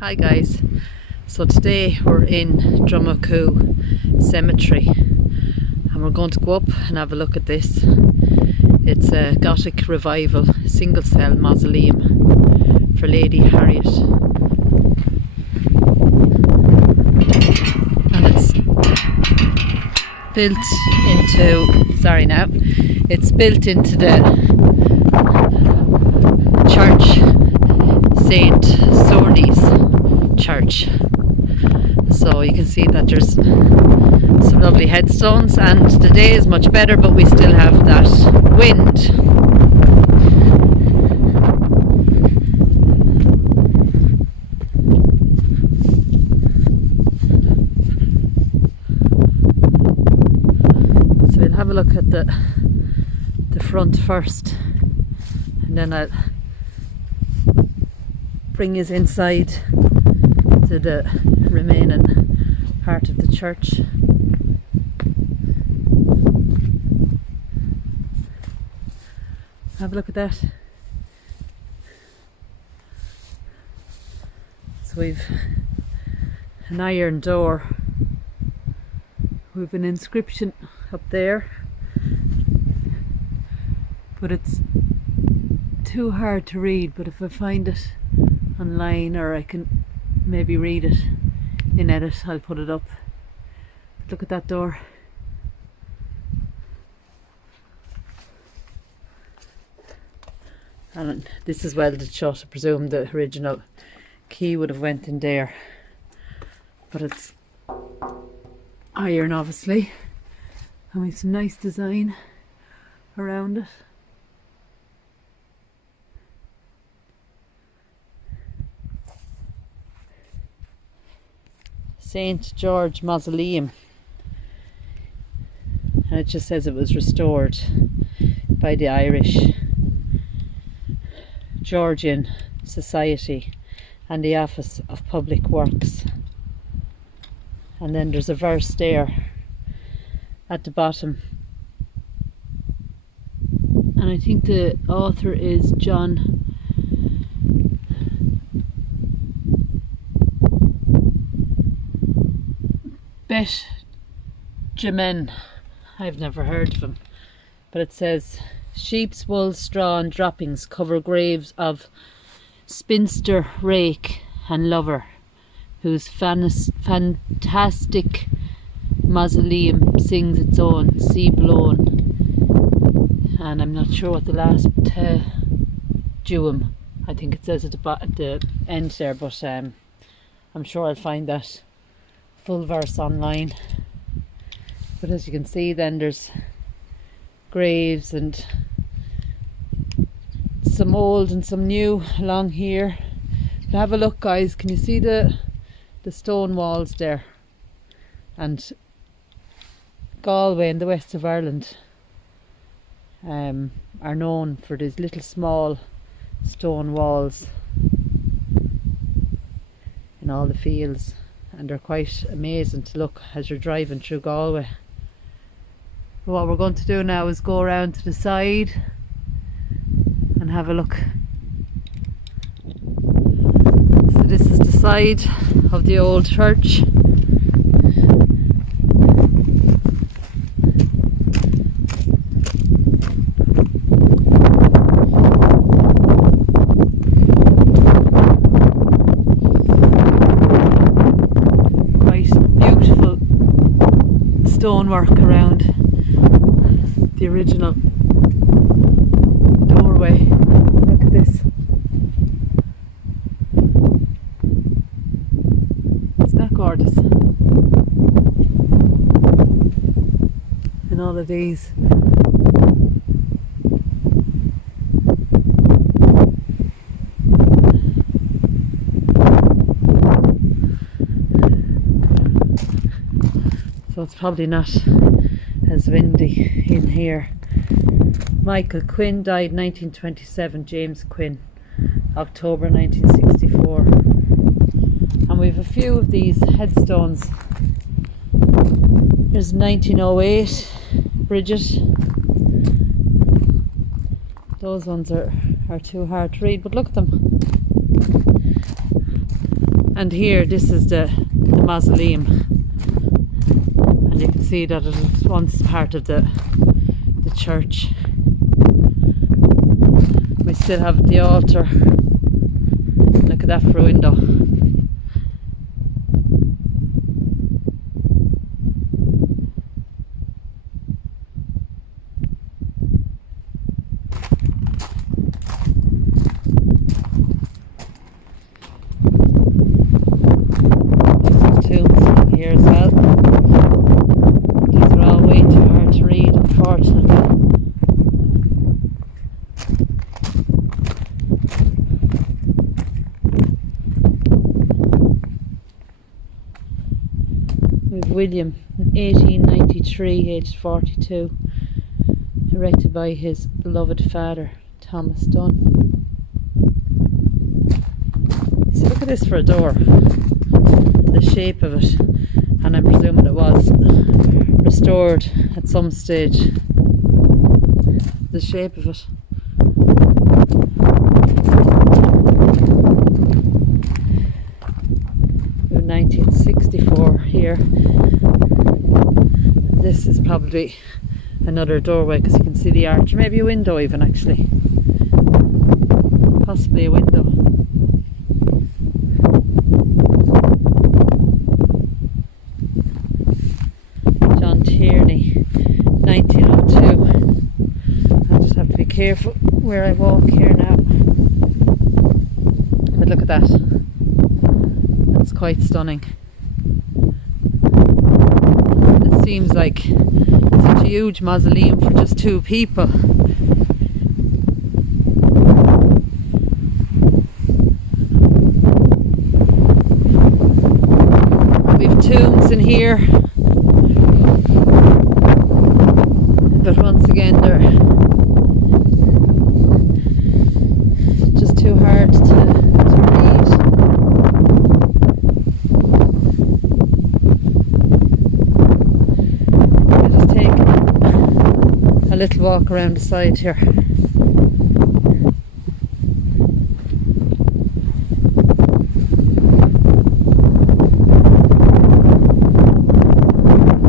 Hi guys, so today we're in Drumacoo Cemetery and we're going to go up and have a look at this. It's a Gothic revival single cell mausoleum for Lady Harriet, and it's built into, it's built into the church, St. Sordy's church. So you can see that there's some lovely headstones, and the day is much better, but we still have that wind. So we'll have a look at the front first, and then I'll bring us inside to the remaining part of the church. Have a look at that. So we've an iron door, we've an inscription up there, but it's too hard to read. But if I find it online, or I can maybe read it in edit, I'll put it up. But look at that door. And this is welded shut. I presume the original key would have went in there, but it's iron obviously, and we've some nice design around it. St. George Mausoleum, and it just says it was restored by the Irish Georgian Society and the Office of Public Works. And then there's a verse there at the bottom, and I think the author is John Benjamin. I've never heard of him, but it says, sheep's wool, straw and droppings cover graves of spinster, rake and lover, whose fantastic mausoleum sings its own sea blown. And I'm not sure what the last duum, I think it says at the end there, but I'm sure I'll find that full verse online. But as you can see, then there's graves, and some old and some new along here. But have a look guys, can you see the stone walls there? And Galway in the west of Ireland are known for these little small stone walls in all the fields, and they're quite amazing to look as you're driving through Galway. What we're going to do now is go around to the side and have a look. So this is the side of the old church. Stonework around the original doorway. Look at this. Isn't that gorgeous? And all of these. So it's probably not as windy in here. Michael Quinn died 1927, James Quinn, October 1964. And we have a few of these headstones. There's 1908, Bridget. Those ones are too hard to read, but look at them. And here, this is the mausoleum, and you can see that it was once part of the church. We still have the altar. Look at that for a window. Tombs here as well. These are all way too hard to read, unfortunately. We've William in 1893, aged 42, erected by his beloved father, Thomas Dunn. So look at this for a door. The shape of it, and I'm presuming it was restored at some stage. The shape of it. In 1964 here. This is probably another doorway because you can see the arch, or maybe a window even actually. Possibly a window. Tierney, 1902. I just have to be careful where I walk here now. But look at that. That's quite stunning. It seems like such a huge mausoleum for just two people. We've tombs in here. But once again, they're just too hard to read. I'll just take a little walk around the side here.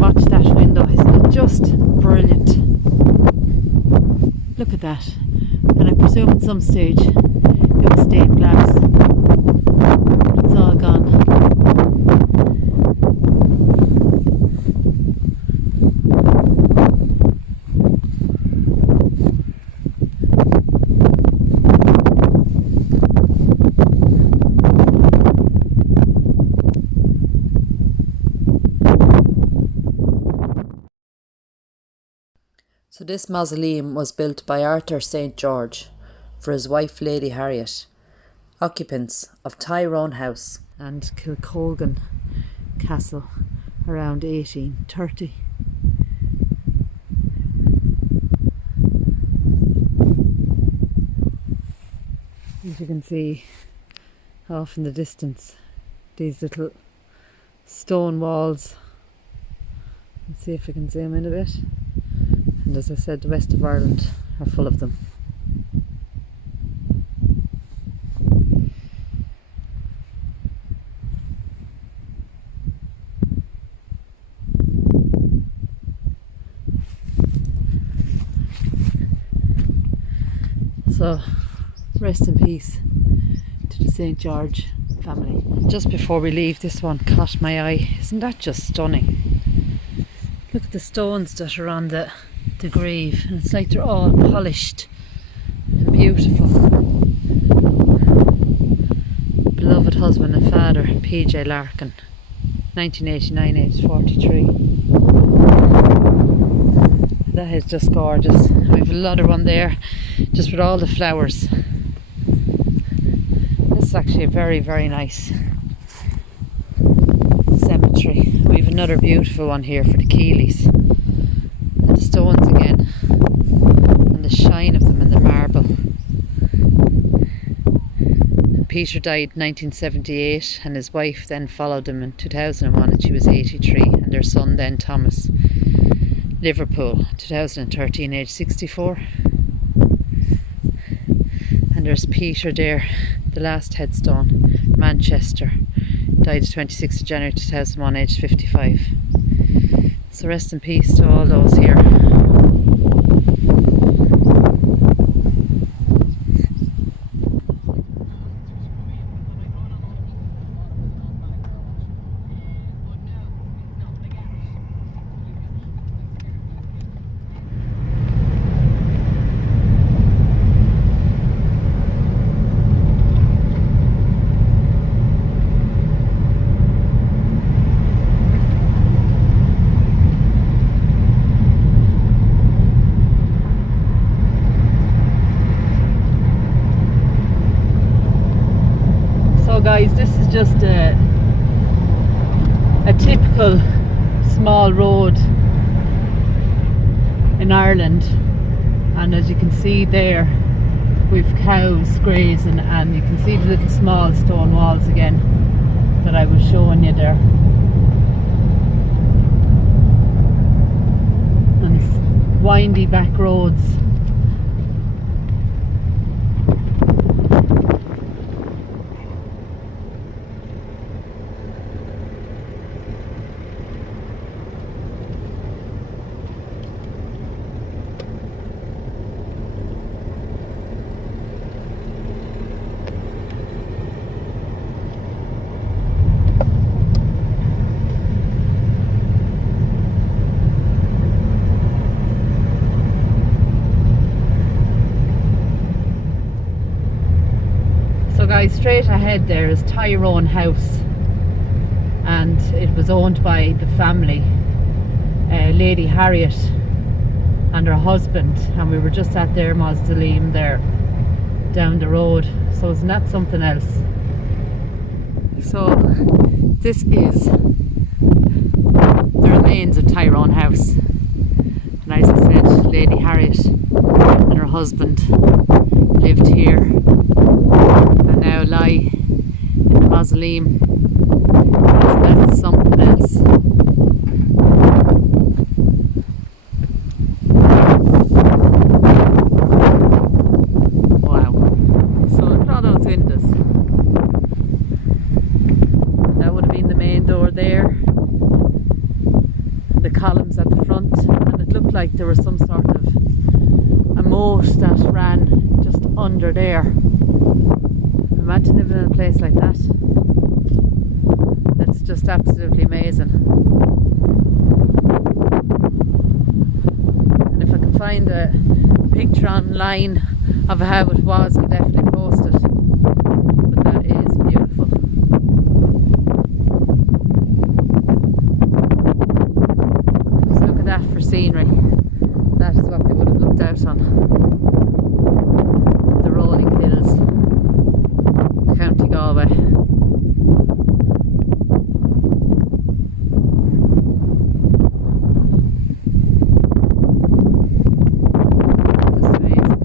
Watch that window, isn't it just brilliant? Look at that. And I presume at some stage it was stained glass. It's all gone. So this mausoleum was built by Arthur St. George for his wife Lady Harriet, occupants of Tyrone House and Kilcolgan Castle around 1830. As you can see off in the distance, these little stone walls. Let's see if I can zoom in a bit. And as I said, the west of Ireland are full of them. So, rest in peace to the St. George family. Just before we leave, this one caught my eye. Isn't that just stunning? Look at the stones that are on the grave, and it's like they're all polished and beautiful. Beloved husband and father, P.J. Larkin, 1989, aged 43. That is just gorgeous. We have another one there, just with all the flowers. This is actually a very, very nice cemetery. We have another beautiful one here for the Keeleys. The stones again, and the shine of them in the marble. Peter died in 1978, and his wife then followed him in 2001, and she was 83, and their son then, Thomas, Liverpool, 2013, age 64. And there's Peter there, the last headstone, Manchester, Died 26th of January 2001, aged 55. So rest in peace to all those here. So guys, this is just a typical small road in Ireland, and as you can see there, we've cows grazing, and you can see the little small stone walls again that I was showing you there, and it's windy back roads. So guys, straight ahead there is Tyrone House, and it was owned by the family, Lady Harriet and her husband, and we were just at their mausoleum there down the road. So isn't that something else? So this is the remains of Tyrone House, and as I said, Lady Harriet and her husband lived here and now lie in the mausoleum. So that's something else. Wow. So look at all those windows. That would have been the main door there. The columns at the front, and it looked like there was some sort of a moat that ran just under there. Imagine living in a place like that. That's just absolutely amazing. And if I can find a picture online of how it was, I'll definitely post it. But that is beautiful. Just look at that for scenery. That is what they would have looked out on. The rolling hills. County Galway. Just amazing.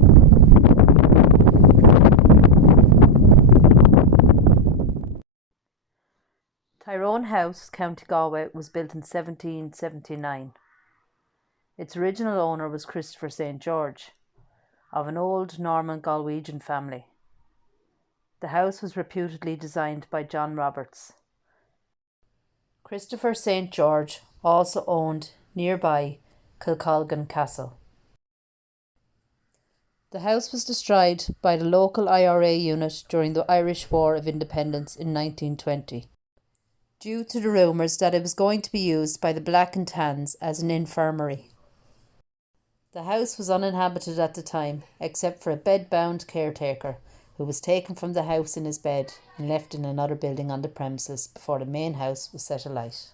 Tyrone House, County Galway, was built in 1779. Its original owner was Christopher St. George, of an old Norman Galwegian family. The house was reputedly designed by John Roberts. Christopher St. George also owned nearby Kilcolgan Castle. The house was destroyed by the local IRA unit during the Irish War of Independence in 1920, due to the rumours that it was going to be used by the Black and Tans as an infirmary. The house was uninhabited at the time, except for a bed-bound caretaker who was taken from the house in his bed and left in another building on the premises before the main house was set alight.